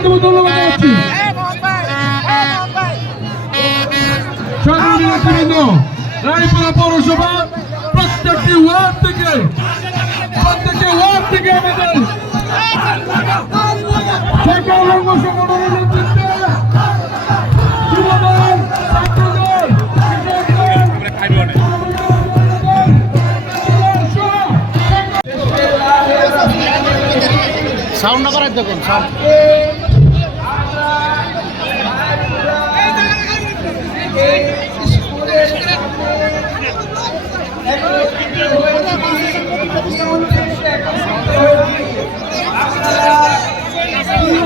অন্যতম ধন্যবাদ জানাচ্ছি রানীপুরা পৌরসভা প্রত্যেকটি ওয়ার্ড থেকে প্রত্যেকটি ওয়ার্ড থেকে আমাদের সকল সংগঠনের করার দেখুন সাউন্ড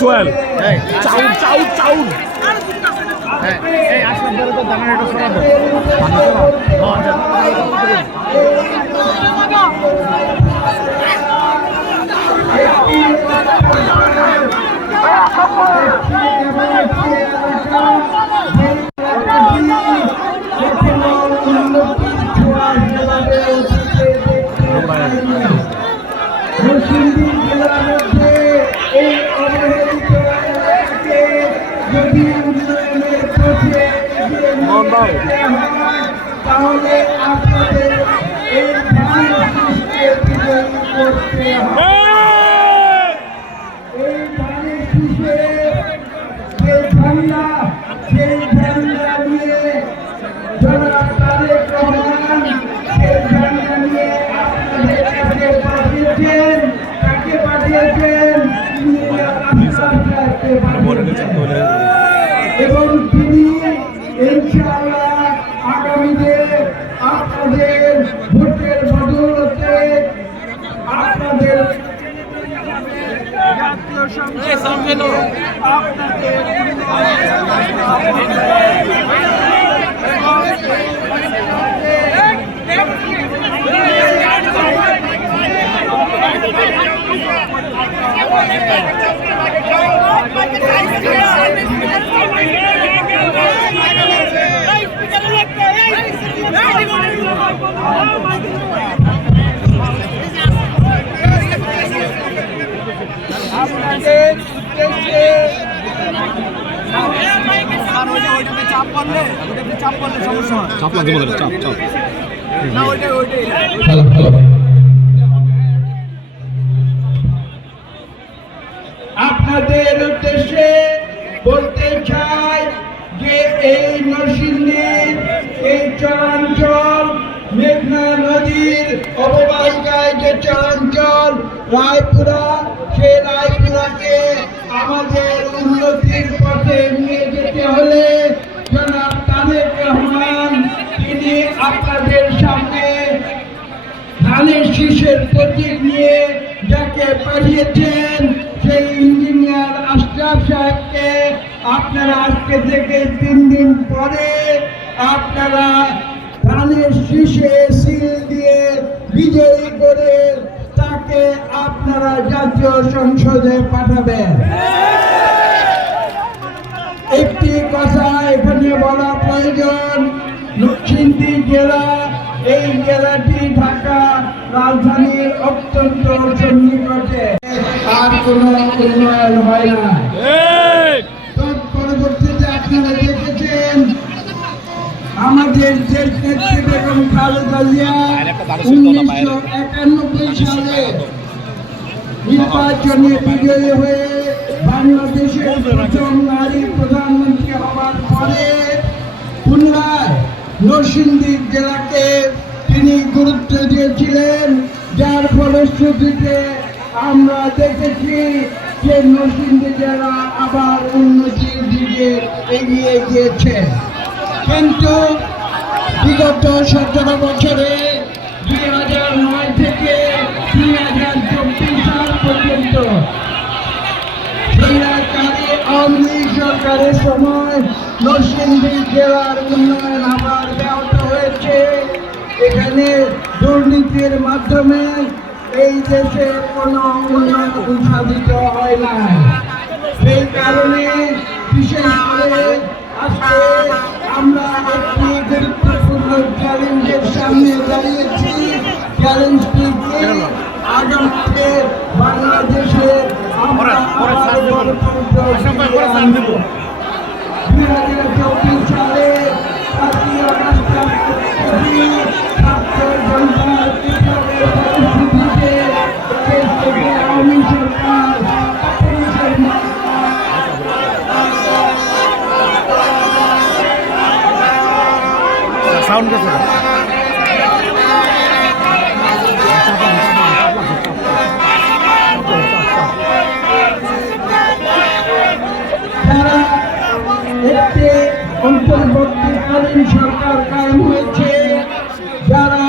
সোহেল করে চাউল চাউল চাউল এই আসলে তো দামের এটা সরা মুসলিম চাপ লাগবে চাপ চাপ। আপনাদের উদ্দেশ্যে বলতে চাই যে এই নরসিংদীর এই চরাঞ্চল মেঘনা নদীর অববাহিকায় যে চরাঞ্চল রায়পুরা সেই রায়পুরাকে আমাদের উন্নতির পথে নিয়ে যেতে হলে প্রতীক নিয়ে যাকে পাঠিয়েছেন সেই ইঞ্জিনিয়ার আশরাফ সাহেবকে। আপনারা আজকে থেকে তিন দিন পরে আপনারা ধানের শীষে সিল দিয়ে বিজয়ী করে তাকে আপনারা জাতীয় সংসদে পাঠাবেন। একটি কথা এখানে বলা প্রয়োজন দক্ষিণটি জেলা, এই জেলাটি রাজধানীর অত্যন্ত সন্নিকটে আর কোনো উন্নয়ন হয় না। তৎ পরবর্তীতে আপনারা দেখেছেন আমাদের দেশ নেত্রী বেগম খালেদা জিয়া উনিশশো একানব্বই সালে নির্বাচনে বিজয়ী হয়ে বাংলাদেশের প্রথম নারী প্রধানমন্ত্রী হওয়ার পরে পুনরায় নরসিংদী জেলাকে তিনি গুরুত্ব দিয়েছিলেন, যার ফলশ্রুতিতে আমরা দেখেছি যে নরসিংদী জেলা আবার উন্নতির দিকে এগিয়ে গিয়েছে। কিন্তু বিগত সতেরো বছরে দুই হাজার নয় থেকে দুই হাজার চব্বিশ সাল পর্যন্ত আওয়ামী সরকারের সময় নরসিংদী জেলার উন্নয়ন আবার ব্যাহত হয়েছে। এখানে দুর্নীতির মাধ্যমে এই দেশে কোনো উন্নয়ন সাধিত হয় না সেই কারণে বিশেষ করে আজকে আমরা একটি গুরুত্বপূর্ণ চ্যালেঞ্জের সামনে দাঁড়িয়েছি। চ্যালেঞ্জটি আগামীতে বাংলাদেশে আমরা হাজার চব্বিশ সালে গেছে তারা একটি সরকার কায়েম হয়েছে, যারা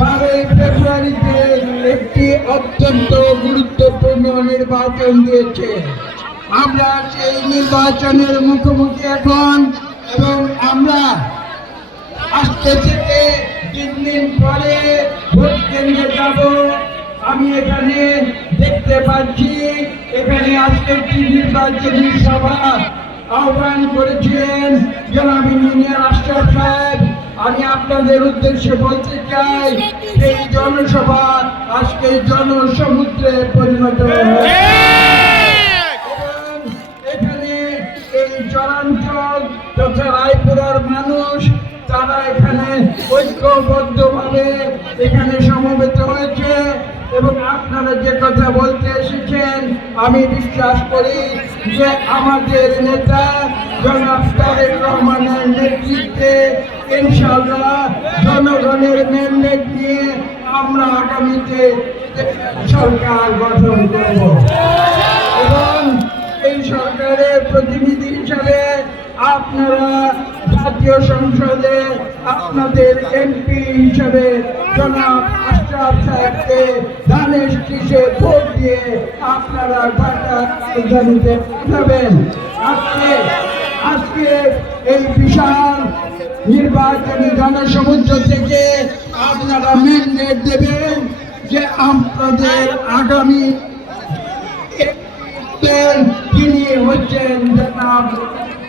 বারোই ফেব্রুয়ারিতে একটি অত্যন্ত গুরুত্বপূর্ণ নির্বাচন দিয়েছে। আমরা সেই নির্বাচনের মুখোমুখি এখন এবং আমরা আজকে থেকে পরে ভোট কেন্দ্রে যাব। আমি এখানে দেখতে পাচ্ছি, এখানে আজকে একটি নির্বাচনী সভা আহ্বান করেছিলেন জনাব ইঞ্জিনিয়ার আশরাফ সাহেব। আমি আপনাদের উদ্দেশ্যে বলতে চাই এই জনসভা আজকে জনসমুদ্রে পরিণত হয়েছে। ঐক্যবদ্ধভাবে এখানে সমবেত হয়েছে এবং আপনারা যে কথা বলতে এসেছেন, আমি বিশ্বাস করি যে আমাদের নেতা জনাব তারেক রহমানের নেতৃত্বে ইনশাল্লাহ জনগণের ম্যান্ডেট নিয়ে আমরা আগামীতে সরকার গঠন করব। এবং এই সরকারের প্রতিনিধি হিসাবে আপনারা জাতীয় সংসদে আপনাদের এমপি হিসাবে জনাব আশরাফ সাহেবকে ধানের শীষে ভোট দিয়ে আপনারা ঢাকা রাজধানীতে আজকে আজকে এই বিশাল নির্বাচনী জনসমুদ্র থেকে আপনারা ম্যান্ডেট দেবেন যে আপনাদের আগামী তিনি হচ্ছেন জনাব।